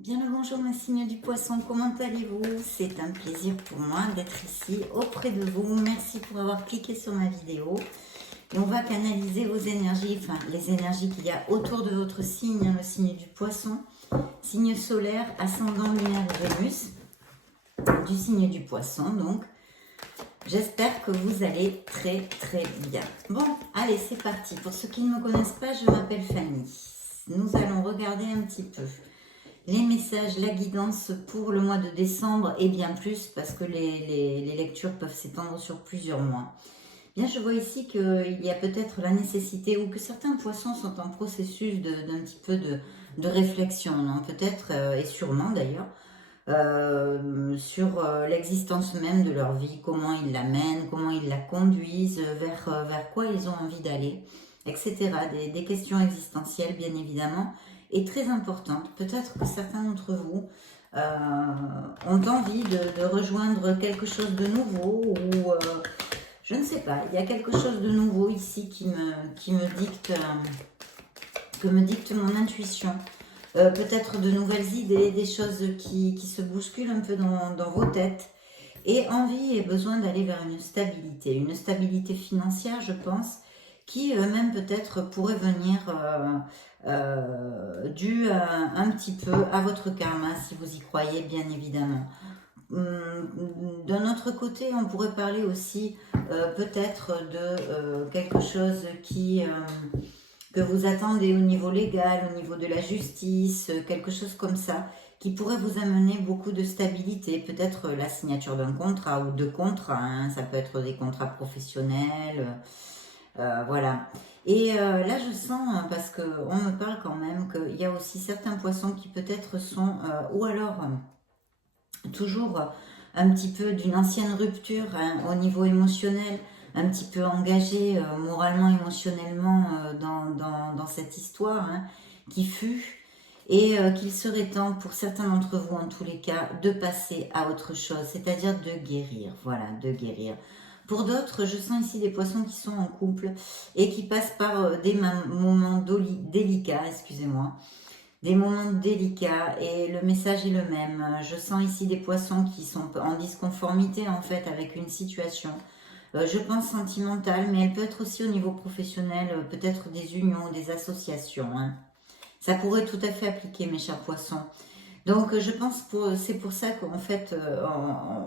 Bien le bonjour mes signes du poisson, comment allez-vous? C'est un plaisir pour moi d'être ici auprès de vous. Merci pour avoir cliqué sur ma vidéo. Et on va canaliser vos énergies, enfin les énergies qu'il y a autour de votre signe, le signe du poisson, signe solaire, ascendant lunaire Vénus, du signe du poisson donc. J'espère que vous allez très très bien. Bon, allez c'est parti. Pour ceux qui ne me connaissent pas, je m'appelle Fanny. Nous allons regarder un petit peu les messages, la guidance pour le mois de décembre et bien plus parce que les lectures peuvent s'étendre sur plusieurs mois. Bien, je vois ici qu'il y a peut-être la nécessité ou que certains poissons sont en processus d'un petit peu de réflexion, non? Peut-être et sûrement d'ailleurs, sur l'existence même de leur vie, comment ils la mènent, comment ils la conduisent, vers quoi ils ont envie d'aller, etc. Des questions existentielles, bien évidemment, et très importantes. Peut-être que certains d'entre vous ont envie de rejoindre quelque chose de nouveau, ou je ne sais pas, il y a quelque chose de nouveau ici qui me dicte, que me dicte mon intuition. Peut-être de nouvelles idées, des choses qui se bousculent un peu dans vos têtes, et envie et besoin d'aller vers une stabilité financière, je pense, qui même peut-être pourrait venir dû un petit peu à votre karma, si vous y croyez, bien évidemment. D'un autre côté, on pourrait parler aussi peut-être de quelque chose que vous attendez au niveau légal, au niveau de la justice, quelque chose comme ça, qui pourrait vous amener beaucoup de stabilité, peut-être la signature d'un contrat ou de contrats, hein, ça peut être des contrats professionnels, voilà. Et là, je sens, parce qu'on me parle quand même, qu'il y a aussi certains poissons qui peut-être sont, ou alors toujours un petit peu d'une ancienne rupture hein, au niveau émotionnel, un petit peu engagé moralement, émotionnellement dans cette histoire hein, qui fut, et qu'il serait temps pour certains d'entre vous en tous les cas de passer à autre chose, c'est-à-dire de guérir, voilà, de guérir. Pour d'autres, je sens ici des poissons qui sont en couple et qui passent par des moments délicats, excusez-moi, des moments délicats, et le message est le même. Je sens ici des poissons qui sont en disconformité en fait avec une situation, je pense sentimentale, mais elle peut être aussi au niveau professionnel, peut-être des unions, des associations. Hein. Ça pourrait tout à fait appliquer mes chers poissons. Donc je pense que c'est pour ça qu'en fait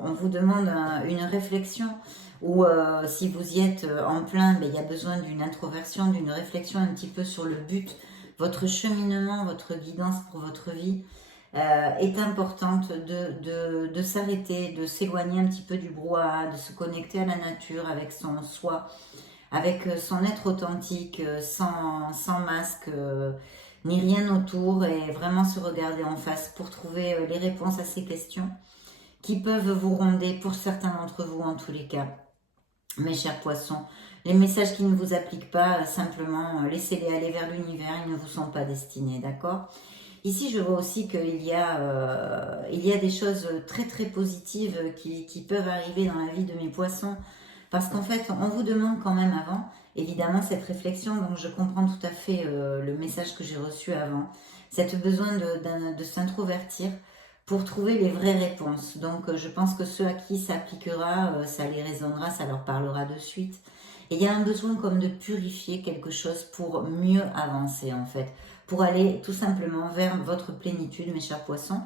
on vous demande une réflexion, ou si vous y êtes en plein, ben, il y a besoin d'une introversion, d'une réflexion un petit peu sur le but, votre cheminement, votre guidance pour votre vie est importante de s'arrêter, de s'éloigner un petit peu du brouhaha, de se connecter à la nature avec son soi, avec son être authentique, sans masque, ni rien autour, et vraiment se regarder en face pour trouver les réponses à ces questions qui peuvent vous ronder pour certains d'entre vous en tous les cas. Mes chers poissons, les messages qui ne vous appliquent pas, simplement laissez-les aller vers l'univers, ils ne vous sont pas destinés, d'accord? Ici, je vois aussi qu'il il y a des choses très très positives qui peuvent arriver dans la vie de mes poissons, parce qu'en fait, on vous demande quand même avant, évidemment, cette réflexion, donc je comprends tout à fait le message que j'ai reçu avant, cette besoin de s'introvertir pour trouver les vraies réponses. Donc je pense que ceux à qui ça appliquera, ça les résonnera, ça leur parlera de suite. Et il y a un besoin comme de purifier quelque chose pour mieux avancer en fait, pour aller tout simplement vers votre plénitude, mes chers poissons.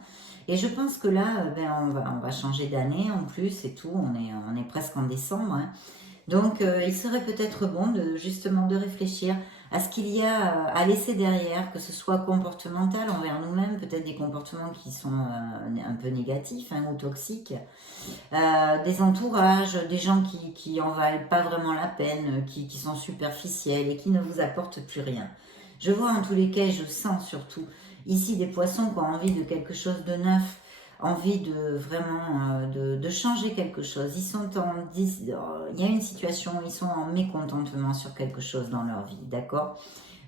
Et je pense que là, ben, on va changer d'année en plus et tout, on est presque en décembre. Hein. Donc il serait peut-être bon justement de réfléchir à ce qu'il y a à laisser derrière, que ce soit comportemental envers nous-mêmes, peut-être des comportements qui sont un peu négatifs hein, ou toxiques, des entourages, des gens qui en valent pas vraiment la peine, qui sont superficiels et qui ne vous apportent plus rien. Je vois en tous les cas, et je sens surtout ici des poissons qui ont envie de quelque chose de neuf, envie de vraiment de changer quelque chose. Il y a une situation, ils sont en mécontentement sur quelque chose dans leur vie, d'accord?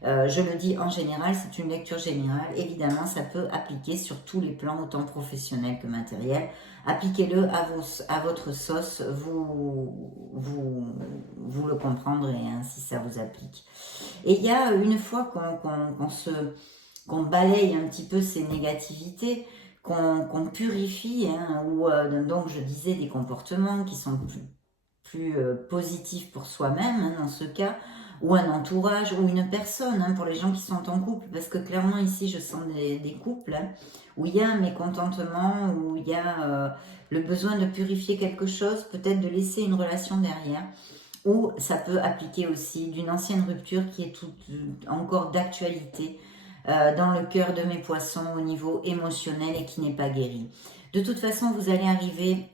Je le dis en général, c'est une lecture générale. Évidemment, ça peut appliquer sur tous les plans, autant professionnels que matériels. Appliquez-le à votre sauce, vous le comprendrez hein, si ça vous applique. Et il y a une fois qu'on balaye un petit peu ces négativités, qu'on purifie, hein, ou donc je disais des comportements qui sont plus positifs pour soi-même, hein, dans ce cas, ou un entourage, ou une personne, hein, pour les gens qui sont en couple, parce que clairement ici je sens des couples, hein, où il y a un mécontentement, où il y a le besoin de purifier quelque chose, peut-être de laisser une relation derrière, ou ça peut appliquer aussi d'une ancienne rupture qui est encore d'actualité dans le cœur de mes poissons au niveau émotionnel et qui n'est pas guéri. De toute façon, vous allez arriver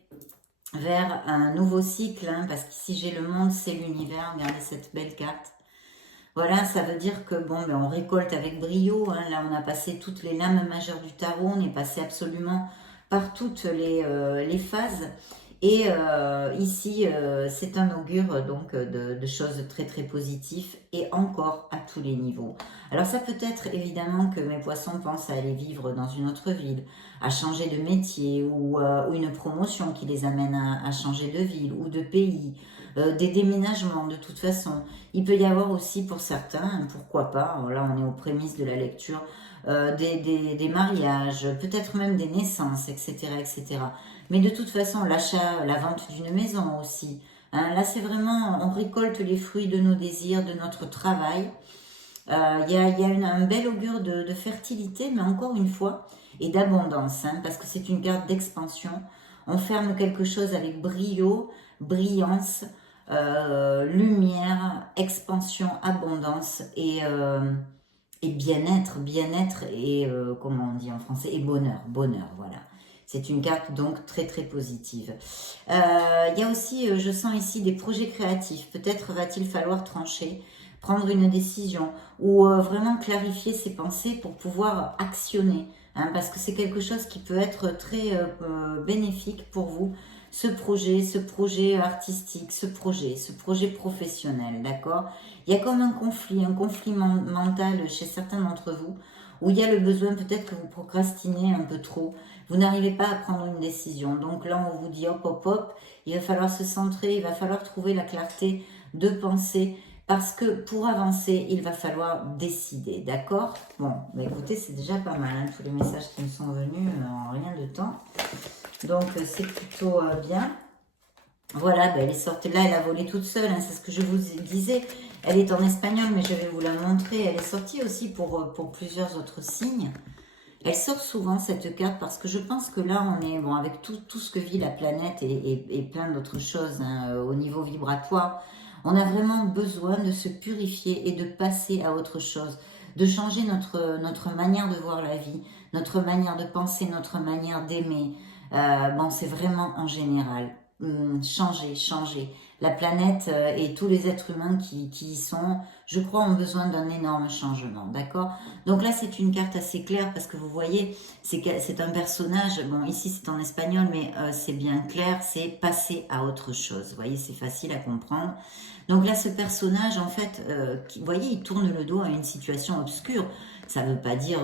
vers un nouveau cycle, hein, parce qu'ici j'ai le monde, c'est l'univers, regardez cette belle carte. Voilà, ça veut dire que bon, ben, on récolte avec brio, hein. Là on a passé toutes les lames majeures du tarot, on est passé absolument par toutes les phases. Et ici, c'est un augure donc de choses très très positives et encore à tous les niveaux. Alors ça peut être évidemment que mes poissons pensent à aller vivre dans une autre ville, à changer de métier ou une promotion qui les amène à changer de ville ou de pays, des déménagements de toute façon. Il peut y avoir aussi pour certains, hein, pourquoi pas, là on est aux prémices de la lecture, des mariages, peut-être même des naissances, etc., etc. Mais de toute façon, l'achat, la vente d'une maison aussi. Hein, là, c'est vraiment, on récolte les fruits de nos désirs, de notre travail. Il y a un bel augure de fertilité, mais encore une fois, et d'abondance, hein, parce que c'est une carte d'expansion. On ferme quelque chose avec brio, brillance, lumière, expansion, abondance et bien-être et comment on dit en français, et bonheur, voilà. C'est une carte donc très très positive. Il y a aussi, je sens ici des projets créatifs. Peut-être va-t-il falloir trancher, prendre une décision ou vraiment clarifier ses pensées pour pouvoir actionner. Hein, parce que c'est quelque chose qui peut être très bénéfique pour vous. Ce projet artistique, ce projet professionnel, d'accord? Il y a comme un conflit mental chez certains d'entre vous, où il y a le besoin peut-être que vous procrastinez un peu trop, vous n'arrivez pas à prendre une décision. Donc là, on vous dit hop, hop, hop, il va falloir se centrer, il va falloir trouver la clarté de pensée, parce que pour avancer, il va falloir décider, d'accord? Bon, bah écoutez, c'est déjà pas mal, hein, tous les messages qui me sont venus en rien de temps. Donc c'est plutôt bien. Voilà, ben elle est sortie là, elle a volé toute seule, hein, c'est ce que je vous disais. Elle est en espagnol, mais je vais vous la montrer. Elle est sortie aussi pour plusieurs autres signes. Elle sort souvent cette carte parce que je pense que là, on est, bon, avec tout ce que vit la planète et plein d'autres choses, hein, au niveau vibratoire, on a vraiment besoin de se purifier et de passer à autre chose, de changer notre manière de voir la vie, notre manière de penser, notre manière d'aimer. Bon, c'est vraiment en général. Changer. La planète et tous les êtres humains qui y sont, je crois, ont besoin d'un énorme changement, d'accord? Donc là, c'est une carte assez claire parce que vous voyez, c'est un personnage, bon, ici c'est en espagnol, mais c'est bien clair, c'est passer à autre chose. Vous voyez, c'est facile à comprendre. Donc là, ce personnage, en fait, vous voyez, il tourne le dos à une situation obscure. Ça ne veut pas dire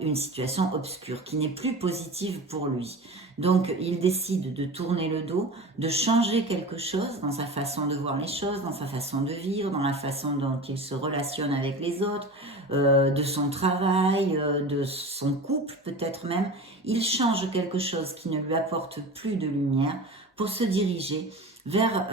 une situation obscure qui n'est plus positive pour lui. Donc, il décide de tourner le dos, de changer quelque chose dans sa façon de voir les choses, dans sa façon de vivre, dans la façon dont il se relationne avec les autres, de son travail, de son couple peut-être même. Il change quelque chose qui ne lui apporte plus de lumière pour se diriger vers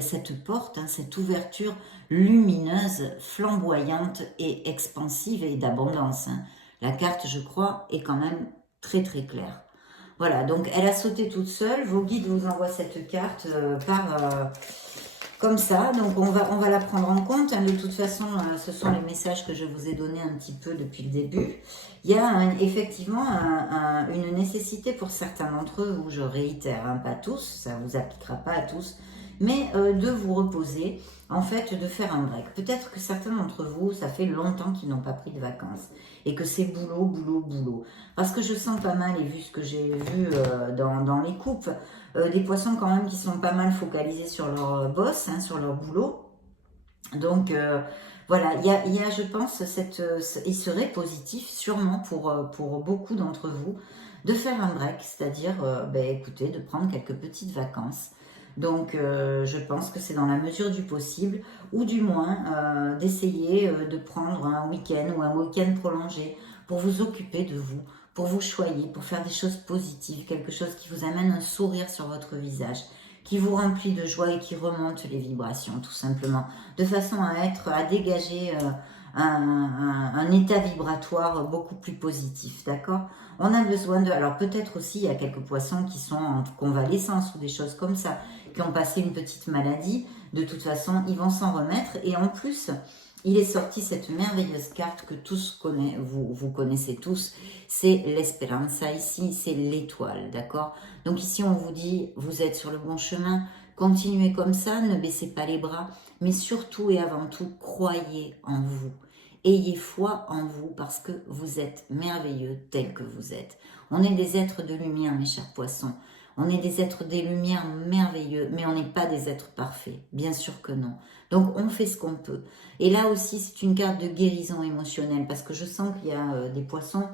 cette porte, hein, cette ouverture lumineuse, flamboyante et expansive et d'abondance. Hein. La carte, je crois, est quand même très très claire. Voilà, donc elle a sauté toute seule. Vos guides vous envoient cette carte comme ça. Donc on va la prendre en compte. Hein. De toute façon, ce sont les messages que je vous ai donnés un petit peu depuis le début. Il y a effectivement une nécessité pour certains d'entre vous, je réitère, hein, pas tous, ça ne vous appliquera pas à tous, mais de vous reposer, en fait, de faire un break. Peut-être que certains d'entre vous, ça fait longtemps qu'ils n'ont pas pris de vacances et que c'est boulot, boulot, boulot. Parce que je sens pas mal, et vu ce que j'ai vu dans les coupes, des poissons quand même qui sont pas mal focalisés sur leur boss, hein, sur leur boulot. Donc voilà, il y a, je pense, il serait positif sûrement pour beaucoup d'entre vous de faire un break, c'est-à-dire, écoutez, de prendre quelques petites vacances, Donc, je pense que c'est dans la mesure du possible, ou du moins d'essayer de prendre un week-end ou un week-end prolongé pour vous occuper de vous, pour vous choyer, pour faire des choses positives, quelque chose qui vous amène un sourire sur votre visage, qui vous remplit de joie et qui remonte les vibrations, tout simplement, de façon à dégager un état vibratoire beaucoup plus positif, d'accord? On a besoin de... Alors peut-être aussi, il y a quelques poissons qui sont en convalescence ou des choses comme ça, qui ont passé une petite maladie. De toute façon, ils vont s'en remettre. Et en plus, il est sorti cette merveilleuse carte que vous connaissez tous. C'est l'Esperanza ici, c'est l'étoile, d'accord? Donc ici, on vous dit, vous êtes sur le bon chemin. Continuez comme ça, ne baissez pas les bras. Mais surtout et avant tout, croyez en vous. Ayez foi en vous parce que vous êtes merveilleux tel que vous êtes. On est des êtres de lumière, mes chers poissons. On est des êtres des lumières merveilleux, mais on n'est pas des êtres parfaits. Bien sûr que non. Donc on fait ce qu'on peut. Et là aussi, c'est une carte de guérison émotionnelle parce que je sens qu'il y a des poissons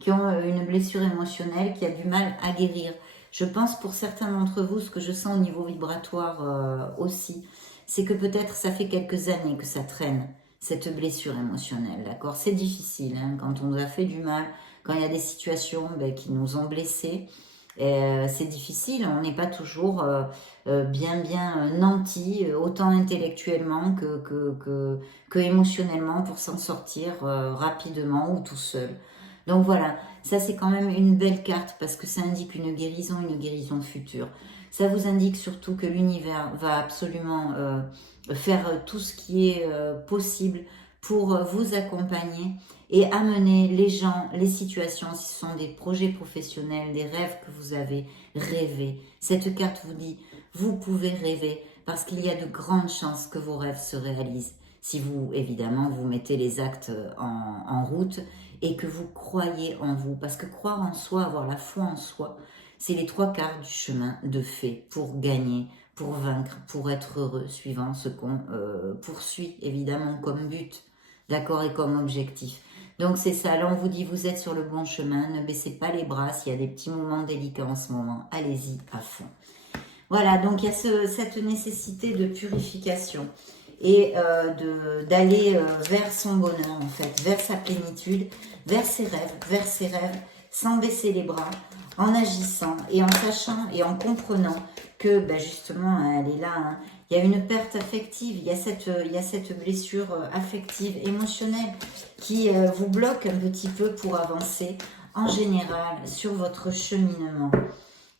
qui ont une blessure émotionnelle, qui a du mal à guérir. Je pense pour certains d'entre vous, ce que je sens au niveau vibratoire aussi, c'est que peut-être ça fait quelques années que ça traîne, cette blessure émotionnelle, d'accord? C'est difficile, hein, quand on nous a fait du mal, quand il y a des situations qui nous ont blessés, c'est difficile, on n'est pas toujours bien nanti, autant intellectuellement que émotionnellement pour s'en sortir rapidement ou tout seul. Donc voilà, ça c'est quand même une belle carte parce que ça indique une guérison future. Ça vous indique surtout que l'univers va absolument faire tout ce qui est possible pour vous accompagner et amener les gens, les situations, si ce sont des projets professionnels, des rêves que vous avez rêvé. Cette carte vous dit, vous pouvez rêver parce qu'il y a de grandes chances que vos rêves se réalisent. Si vous, évidemment, vous mettez les actes en route et que vous croyez en vous. Parce que croire en soi, avoir la foi en soi, c'est les 3/4 du chemin de fait pour gagner, pour vaincre, pour être heureux, suivant ce qu'on poursuit, évidemment, comme but, d'accord, et comme objectif. Donc c'est ça, là on vous dit, vous êtes sur le bon chemin, ne baissez pas les bras, s'il y a des petits moments délicats en ce moment, allez-y à fond. Voilà, donc il y a cette nécessité de purification et d'aller vers son bonheur en fait, vers sa plénitude, vers ses rêves, sans baisser les bras, en agissant et en sachant et en comprenant que justement elle est là, hein. Il y a une perte affective, il y a cette blessure affective, émotionnelle qui vous bloque un petit peu pour avancer en général sur votre cheminement.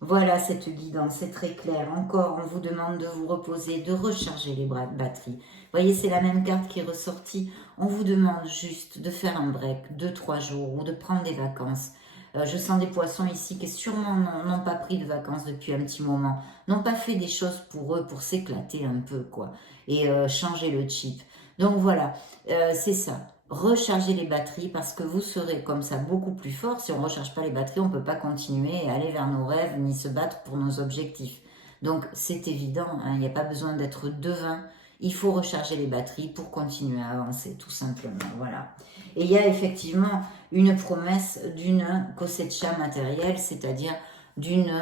Voilà cette guidance, c'est très clair. Encore, on vous demande de vous reposer, de recharger les batteries. Vous voyez, c'est la même carte qui est ressortie. On vous demande juste de faire un break, 2-3 jours, ou de prendre des vacances. Je sens des poissons ici qui sûrement n'ont pas pris de vacances depuis un petit moment, n'ont pas fait des choses pour eux, pour s'éclater un peu, quoi, et changer le chip. Donc voilà, c'est ça. Recharger les batteries parce que vous serez comme ça beaucoup plus fort. Si on ne recharge pas les batteries, on ne peut pas continuer et aller vers nos rêves ni se battre pour nos objectifs. Donc c'est évident, hein, il n'y a pas besoin d'être devin. Il faut recharger les batteries pour continuer à avancer, tout simplement. Voilà. Et il y a effectivement une promesse d'une cosecha matérielle, c'est-à-dire d'une...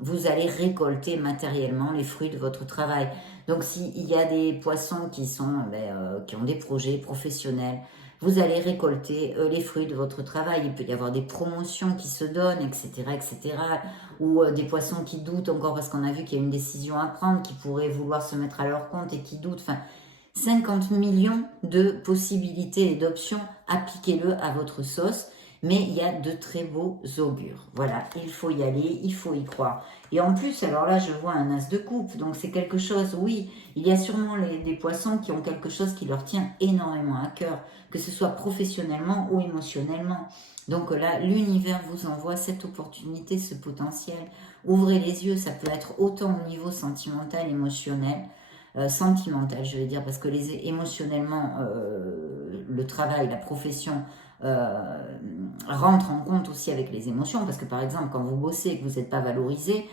vous allez récolter matériellement les fruits de votre travail. Donc s'il y a des poissons qui ont des projets professionnels, vous allez récolter les fruits de votre travail. Il peut y avoir des promotions qui se donnent, etc., etc. Ou des poissons qui doutent encore parce qu'on a vu qu'il y a une décision à prendre, qui pourraient vouloir se mettre à leur compte et qui doutent. Enfin, 50 millions de possibilités et d'options, appliquez-le à votre sauce. Mais il y a de très beaux augures. Voilà, il faut y aller, il faut y croire. Et en plus, alors là, je vois un as de coupe. Donc c'est quelque chose, oui, il y a sûrement des poissons qui ont quelque chose qui leur tient énormément à cœur, que ce soit professionnellement ou émotionnellement. Donc là, l'univers vous envoie cette opportunité, ce potentiel. Ouvrez les yeux, ça peut être autant au niveau sentimental, émotionnel, sentimental, je vais dire, parce que émotionnellement, le travail, la profession rentre en compte aussi avec les émotions, parce que par exemple, quand vous bossez et que vous n'êtes pas valorisé,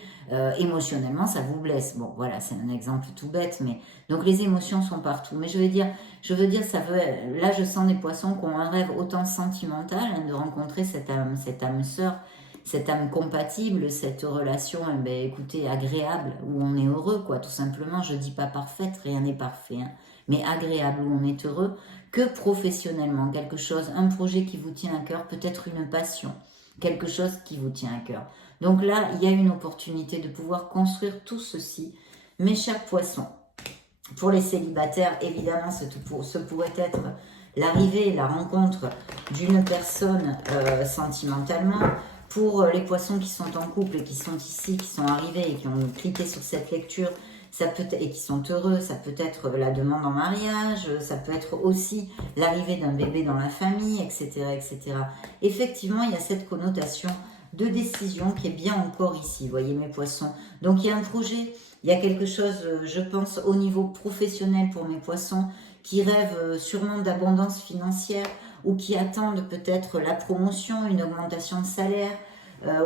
émotionnellement, ça vous blesse. Bon, voilà, c'est un exemple tout bête, mais donc les émotions sont partout. Mais je veux dire, là, je sens des poissons qui ont un rêve autant sentimental, hein, de rencontrer cette âme sœur cette âme compatible, cette relation, eh ben, écoutez, agréable, où on est heureux, quoi, tout simplement. Je dis pas parfaite, rien n'est parfait, hein, mais agréable, où on est heureux, que professionnellement, quelque chose, un projet qui vous tient à cœur, peut-être une passion, quelque chose qui vous tient à cœur. Donc là, il y a une opportunité de pouvoir construire tout ceci, mes chers poissons. Pour les célibataires, évidemment, ce pourrait être l'arrivée, la rencontre d'une personne sentimentalement. Pour les poissons qui sont en couple et qui sont ici, qui sont arrivés et qui ont cliqué sur cette lecture, ça peut et qui sont heureux, ça peut être la demande en mariage, ça peut être aussi l'arrivée d'un bébé dans la famille, etc., etc. Effectivement, il y a cette connotation de décision qui est bien encore ici, vous voyez mes poissons. Donc il y a un projet, il y a quelque chose, je pense, au niveau professionnel pour mes poissons, qui rêvent sûrement d'abondance financière, ou qui attendent peut-être la promotion, une augmentation de salaire,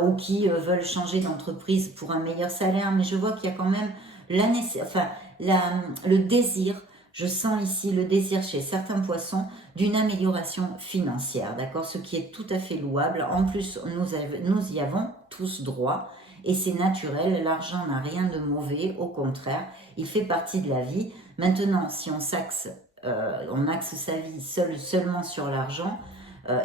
ou qui veulent changer d'entreprise pour un meilleur salaire. Mais je vois qu'il y a quand même le désir, je sens ici le désir chez certains poissons d'une amélioration financière, d'accord? Ce qui est tout à fait louable. En plus, nous y avons tous droit. Et c'est naturel, l'argent n'a rien de mauvais, au contraire, il fait partie de la vie. Maintenant, si on axe sa vie seulement sur l'argent,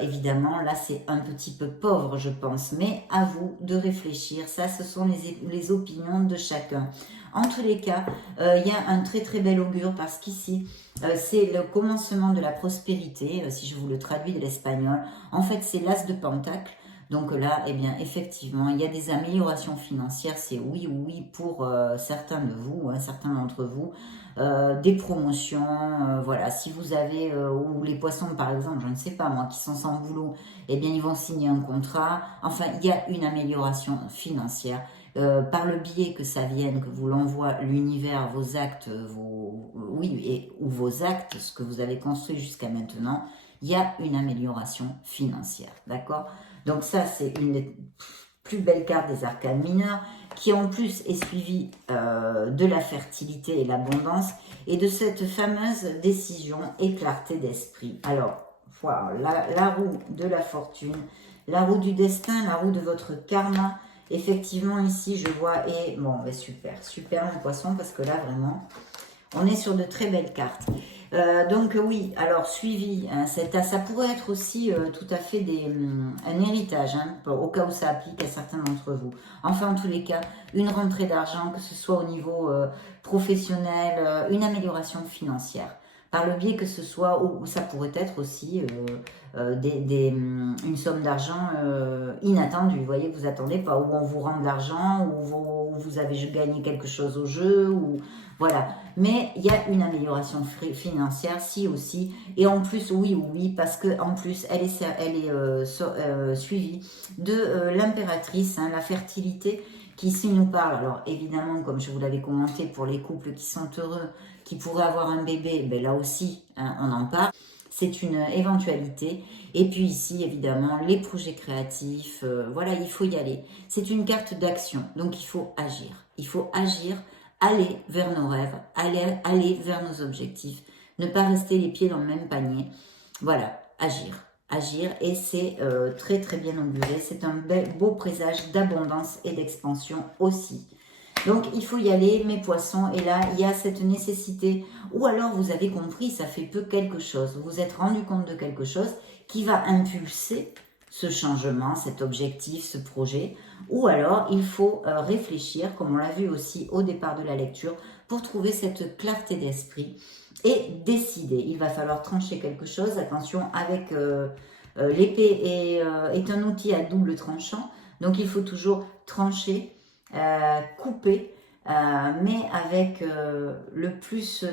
évidemment, là, c'est un petit peu pauvre, je pense. Mais à vous de réfléchir. Ça, ce sont les opinions de chacun. En tous les cas, il y a un très très bel augure parce qu'ici, c'est le commencement de la prospérité, si je vous le traduis de l'espagnol. En fait, c'est l'as de Pentacle. Donc là, eh bien, effectivement, il y a des améliorations financières, c'est oui ou oui pour certains de vous, certains d'entre vous, des promotions, voilà, si vous avez, ou les poissons par exemple, je ne sais pas moi, qui sont sans boulot, eh bien, ils vont signer un contrat, enfin, il y a une amélioration financière, par le biais que ça vienne, que vous l'envoie l'univers, vos actes, ou vos actes, ce que vous avez construit jusqu'à maintenant, il y a une amélioration financière, d'accord? Donc ça, c'est une des plus belles cartes des arcanes mineurs, qui en plus est suivie de la fertilité et l'abondance, et de cette fameuse décision et clarté d'esprit. Alors, voilà, la roue de la fortune, la roue du destin, la roue de votre karma. Effectivement, ici, je vois, et bon, ben super, super mon poisson, parce que là, vraiment, on est sur de très belles cartes. Donc oui, alors suivi, hein, ça pourrait être aussi tout à fait un héritage, hein, au cas où ça applique à certains d'entre vous. Enfin, en tous les cas, une rentrée d'argent, que ce soit au niveau professionnel, une amélioration financière. Par le biais que ce soit, ou ça pourrait être aussi une somme d'argent inattendue, vous voyez, que vous attendez pas, ou on vous rend de l'argent, ou vous avez gagné quelque chose au jeu, ou voilà. Mais il y a une amélioration financière, si aussi, et en plus, oui, parce que en plus, elle est suivie de l'impératrice, hein, la fertilité, qui ici nous parle. Alors évidemment, comme je vous l'avais commenté, pour les couples qui sont heureux, qui pourraient avoir un bébé, ben là aussi, hein, on en parle. C'est une éventualité. Et puis ici, évidemment, les projets créatifs, voilà, il faut y aller. C'est une carte d'action, donc il faut agir. Il faut agir, aller vers nos rêves, aller vers nos objectifs, ne pas rester les pieds dans le même panier. Voilà, agir. Agir, et c'est très très bien auguré. C'est un beau présage d'abondance et d'expansion aussi. Donc, il faut y aller, mes poissons. Et là, il y a cette nécessité, ou alors vous avez compris, ça fait peu quelque chose. Vous vous êtes rendu compte de quelque chose qui va impulser ce changement, cet objectif, ce projet. Ou alors, il faut réfléchir, comme on l'a vu aussi au départ de la lecture, pour trouver cette clarté d'esprit et décider. Il va falloir trancher quelque chose. Attention, avec l'épée est un outil à double tranchant. Donc, il faut toujours trancher, couper, mais avec le plus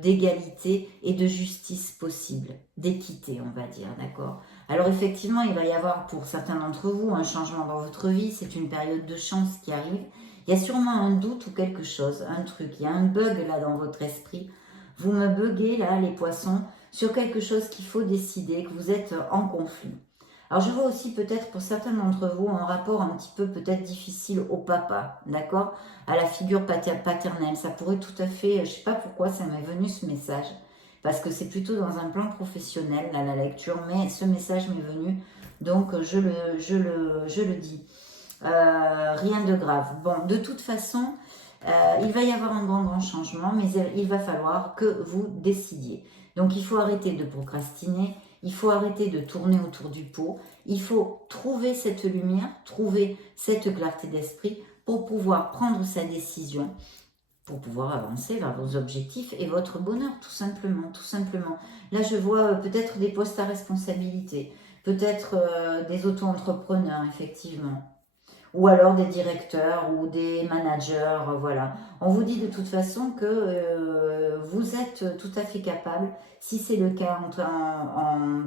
d'égalité et de justice possible, d'équité, on va dire, d'accord? Alors effectivement, il va y avoir pour certains d'entre vous un changement dans votre vie, c'est une période de chance qui arrive. Il y a sûrement un doute ou quelque chose, un truc, il y a un bug là dans votre esprit. Vous me buguez là, les poissons, sur quelque chose qu'il faut décider, que vous êtes en conflit. Alors, je vois aussi peut-être pour certains d'entre vous un rapport un petit peu peut-être difficile au papa, d'accord? À la figure paternelle. Ça pourrait tout à fait, je ne sais pas pourquoi ça m'est venu ce message, parce que c'est plutôt dans un plan professionnel, là, la lecture, mais ce message m'est venu Donc, je le dis. Rien de grave. Bon, de toute façon, il va y avoir un grand changement, mais il va falloir que vous décidiez. Donc, il faut arrêter de procrastiner, il faut arrêter de tourner autour du pot, il faut trouver cette lumière, trouver cette clarté d'esprit pour pouvoir prendre sa décision, pour pouvoir avancer vers vos objectifs et votre bonheur, tout simplement, tout simplement. Là, je vois peut-être des postes à responsabilité, peut-être des auto-entrepreneurs, effectivement, ou alors des directeurs ou des managers, voilà. On vous dit de toute façon que vous êtes tout à fait capable, si c'est le cas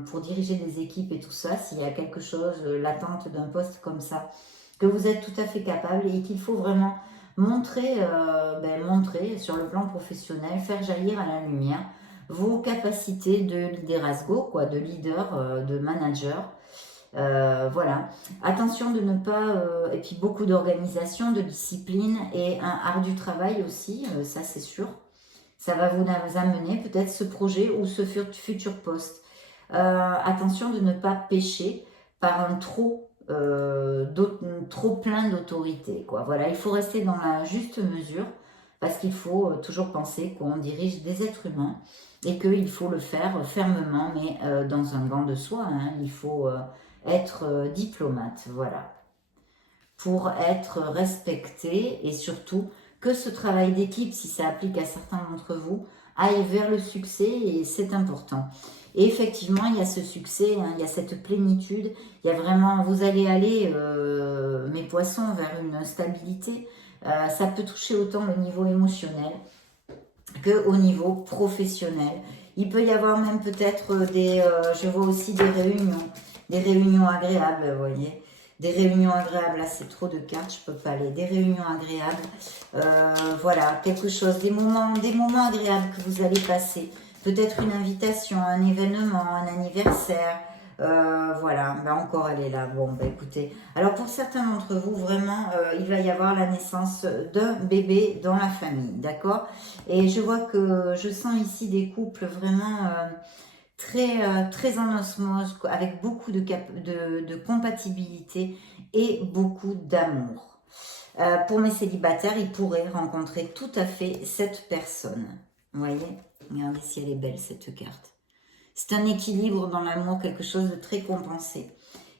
pour diriger des équipes et tout ça, s'il y a quelque chose, l'attente d'un poste comme ça, que vous êtes tout à fait capable et qu'il faut vraiment montrer sur le plan professionnel, faire jaillir à la lumière vos capacités de liderazgo, quoi, de leader, de manager. Voilà, attention de ne pas, et puis beaucoup d'organisation, de discipline et un ardu travail aussi, ça c'est sûr. Ça va vous amener peut-être ce projet ou ce futur poste. Attention de ne pas pécher par un trop plein d'autorité, quoi. Voilà, il faut rester dans la juste mesure parce qu'il faut toujours penser qu'on dirige des êtres humains et qu'il faut le faire fermement, mais dans un gant de soie, hein. Il faut être diplomate, voilà, pour être respecté et surtout que ce travail d'équipe, si ça applique à certains d'entre vous, aille vers le succès et c'est important. Et effectivement, il y a ce succès, hein, il y a cette plénitude, il y a vraiment, vous allez aller, mes poissons, vers une stabilité. Ça peut toucher autant le niveau émotionnel qu'au niveau professionnel. Il peut y avoir même peut-être je vois aussi des réunions agréables, vous voyez. Des réunions agréables, là c'est trop de cartes, je peux pas aller. Des réunions agréables, voilà, quelque chose, des moments agréables que vous allez passer. Peut-être une invitation, un événement, un anniversaire, voilà, ben encore elle est là. Bon, ben écoutez, alors pour certains d'entre vous, vraiment, il va y avoir la naissance d'un bébé dans la famille, d'accord? Et je vois que, je sens ici des couples vraiment très en osmose, avec beaucoup de compatibilité et beaucoup d'amour. Pour mes célibataires, ils pourraient rencontrer tout à fait cette personne. Vous voyez? Regardez si elle est belle, cette carte. C'est un équilibre dans l'amour, quelque chose de très compensé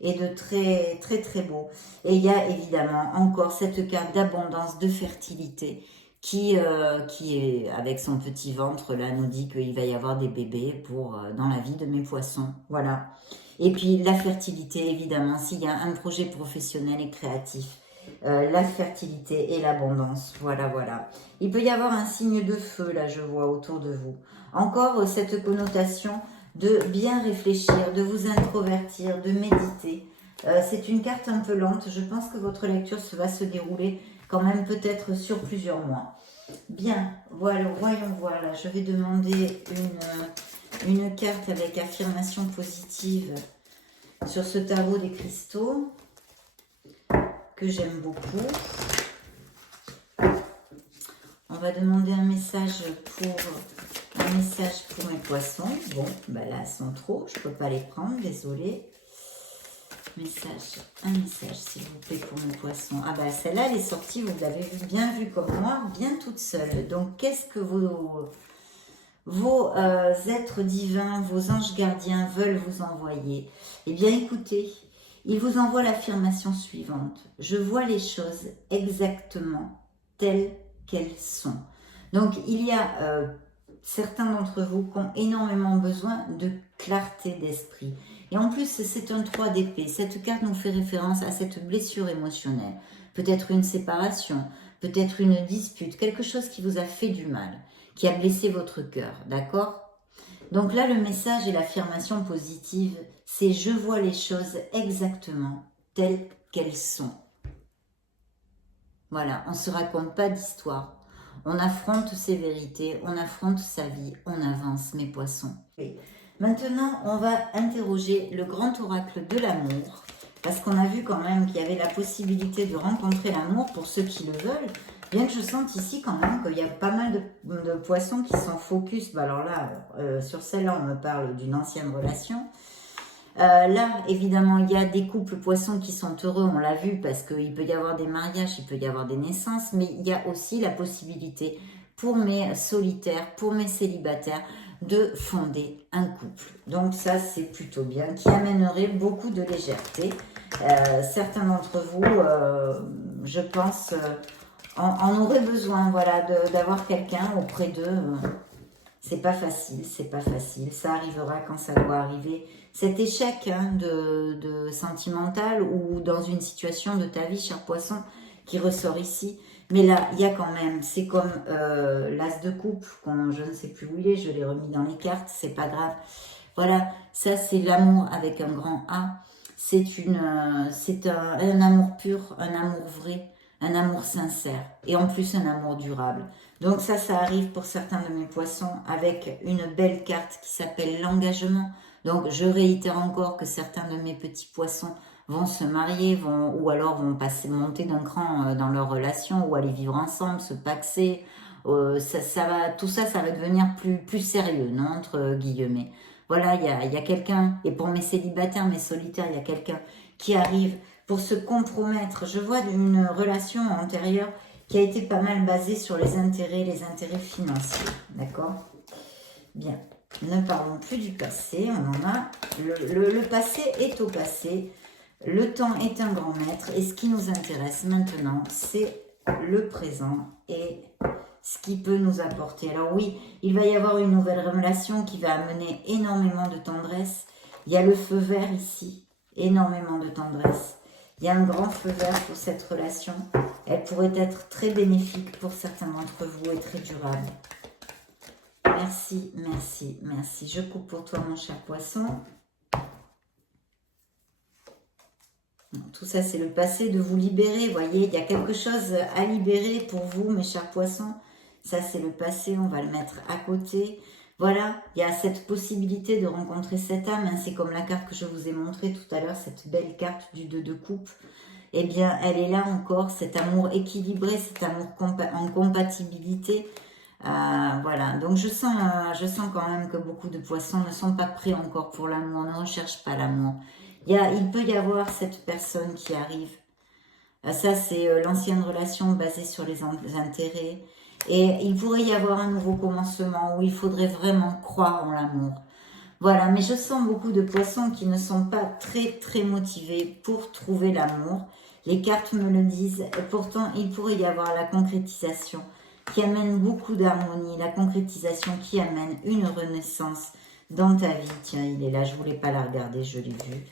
et de très beau. Et il y a évidemment encore cette carte d'abondance, de fertilité qui est avec son petit ventre là, nous dit qu'il va y avoir des bébés dans la vie de mes poissons. Voilà. Et puis la fertilité, évidemment, s'il y a un projet professionnel et créatif, la fertilité et l'abondance. Voilà, voilà. Il peut y avoir un signe de feu, là, je vois, autour de vous. Encore cette connotation de bien réfléchir, de vous introvertir, de méditer. C'est une carte un peu lente. Je pense que votre lecture va se dérouler quand même peut-être sur plusieurs mois. Bien, voilà, voyons voir là. Je vais demander une carte avec affirmation positive sur ce tarot des cristaux que j'aime beaucoup. On va demander un message pour mes poissons. Bon, ben là, elles sont trop. Je ne peux pas les prendre, désolée. Un message, s'il vous plaît, pour mes poissons. Ah ben, celle-là, elle est sortie, vous l'avez bien vue comme moi, bien toute seule. Donc, qu'est-ce que vos êtres divins, vos anges gardiens veulent vous envoyer? Eh bien, écoutez, ils vous envoient l'affirmation suivante. Je vois les choses exactement telles qu'elles sont. Donc, il y a certains d'entre vous qui ont énormément besoin de clarté d'esprit. Et en plus, c'est un 3 d'épée. Cette carte nous fait référence à cette blessure émotionnelle. Peut-être une séparation, peut-être une dispute, quelque chose qui vous a fait du mal, qui a blessé votre cœur, d'accord? Donc là, le message et l'affirmation positive, c'est « je vois les choses exactement telles qu'elles sont ». Voilà, on ne se raconte pas d'histoire. On affronte ses vérités, on affronte sa vie, on avance, mes poissons. Et maintenant, on va interroger le grand oracle de l'amour, parce qu'on a vu quand même qu'il y avait la possibilité de rencontrer l'amour pour ceux qui le veulent, bien que je sente ici quand même qu'il y a pas mal de poissons qui sont focus. Alors là, sur celle-là, on me parle d'une ancienne relation. Là, évidemment, il y a des couples poissons qui sont heureux, on l'a vu, parce qu'il peut y avoir des mariages, il peut y avoir des naissances, mais il y a aussi la possibilité pour mes solitaires, pour mes célibataires, de fonder un couple. Donc ça, c'est plutôt bien, qui amènerait beaucoup de légèreté. Certains d'entre vous, je pense, en auraient besoin, voilà, d'avoir quelqu'un auprès d'eux. C'est pas facile, c'est pas facile. Ça arrivera quand ça doit arriver. Cet échec hein, de sentimental ou dans une situation de ta vie, cher poisson, qui ressort ici. Mais là, il y a quand même, c'est comme l'as de coupe, je ne sais plus où il est, je l'ai remis dans les cartes, c'est pas grave. Voilà, ça c'est l'amour avec un grand A. C'est un amour pur, un amour vrai, un amour sincère et en plus un amour durable. Donc ça arrive pour certains de mes poissons avec une belle carte qui s'appelle l'engagement. Donc je réitère encore que certains de mes petits poissons vont se marier, ou alors vont monter d'un cran dans leur relation, ou aller vivre ensemble, se paxer. Tout ça, ça va devenir plus sérieux, non, entre guillemets. Voilà, il y a quelqu'un, et pour mes célibataires, mes solitaires, il y a quelqu'un qui arrive pour se compromettre. Je vois une relation antérieure qui a été pas mal basée sur les intérêts financiers. D'accord? Bien. Ne parlons plus du passé. On en a. Le passé est au passé. Le temps est un grand maître. Et ce qui nous intéresse maintenant, c'est le présent et ce qui peut nous apporter. Alors oui, il va y avoir une nouvelle relation qui va amener énormément de tendresse. Il y a le feu vert ici. Énormément de tendresse. Il y a un grand feu vert pour cette relation. Elle pourrait être très bénéfique pour certains d'entre vous et très durable. Merci, merci, merci. Je coupe pour toi, mon cher poisson. Tout ça, c'est le passé de vous libérer. Vous voyez, il y a quelque chose à libérer pour vous, mes chers poissons. Ça, c'est le passé. On va le mettre à côté. Voilà, il y a cette possibilité de rencontrer cette âme. Hein. C'est comme la carte que je vous ai montrée tout à l'heure, cette belle carte du 2 de coupe. Eh bien, elle est là encore, cet amour équilibré, cet amour en compatibilité. Voilà, donc je sens quand même que beaucoup de poissons ne sont pas prêts encore pour l'amour, ne recherchent pas l'amour. Il peut y avoir cette personne qui arrive. Ça, c'est l'ancienne relation basée sur les intérêts. Et il pourrait y avoir un nouveau commencement où il faudrait vraiment croire en l'amour. Voilà, mais je sens beaucoup de poissons qui ne sont pas très motivés pour trouver l'amour. Les cartes me le disent. Et pourtant, il pourrait y avoir la concrétisation qui amène beaucoup d'harmonie, la concrétisation qui amène une renaissance dans ta vie. Tiens, il est là, je ne voulais pas la regarder, je l'ai vu.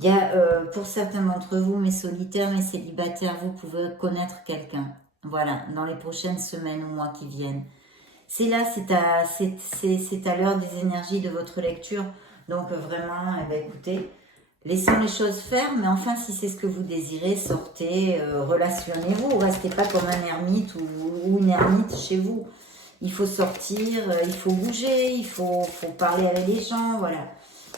Il y a, pour certains d'entre vous, mes solitaires, mes célibataires, vous pouvez connaître quelqu'un. Voilà, dans les prochaines semaines ou mois qui viennent. C'est là, c'est à l'heure des énergies de votre lecture. Donc vraiment, eh bien, écoutez, laissons les choses faire, mais enfin, si c'est ce que vous désirez, sortez, relationnez-vous. Restez pas comme un ermite ou une ermite chez vous. Il faut sortir, il faut bouger, il faut parler avec les gens, voilà.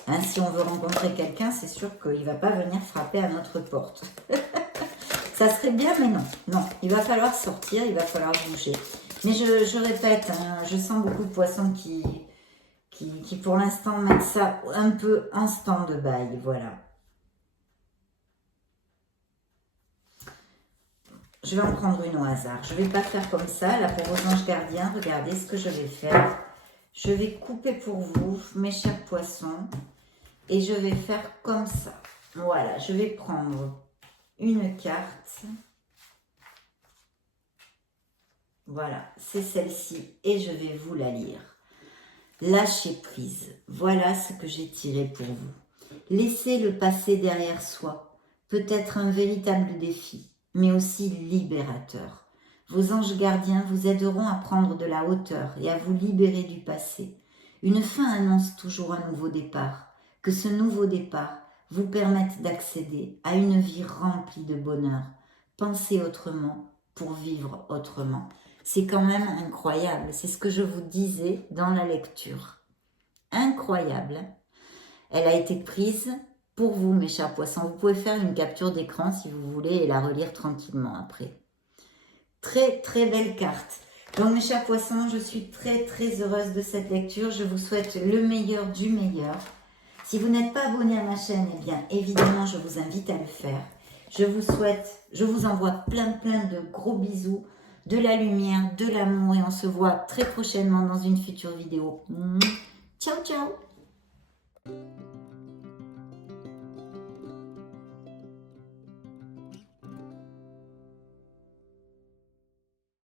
Hein, si on veut rencontrer quelqu'un, c'est sûr qu'il ne va pas venir frapper à notre porte. Ça serait bien, mais non. Non, il va falloir sortir, il va falloir bouger. Mais je répète, hein, je sens beaucoup de poissons qui pour l'instant mettent ça un peu en stand-by, voilà. Je vais en prendre une au hasard. Je ne vais pas faire comme ça. Là, pour vos anges gardiens, regardez ce que je vais faire. Je vais couper pour vous, mes chers poissons, et je vais faire comme ça. Voilà, je vais prendre une carte. Voilà, c'est celle-ci et je vais vous la lire. Lâchez prise. Voilà ce que j'ai tiré pour vous. Laissez le passé derrière soi. Peut être un véritable défi, mais aussi libérateur. Vos anges gardiens vous aideront à prendre de la hauteur et à vous libérer du passé. Une fin annonce toujours un nouveau départ. Que ce nouveau départ vous permette d'accéder à une vie remplie de bonheur. Pensez autrement pour vivre autrement. C'est quand même incroyable. C'est ce que je vous disais dans la lecture. Incroyable. Elle a été prise pour vous, mes chers poissons. Vous pouvez faire une capture d'écran si vous voulez et la relire tranquillement après. Très belle carte. Donc, mes chers poissons, je suis très heureuse de cette lecture. Je vous souhaite le meilleur du meilleur. Si vous n'êtes pas abonné à ma chaîne, eh bien évidemment, je vous invite à le faire. Je vous envoie plein de gros bisous, de la lumière, de l'amour et on se voit très prochainement dans une future vidéo. Ciao, ciao!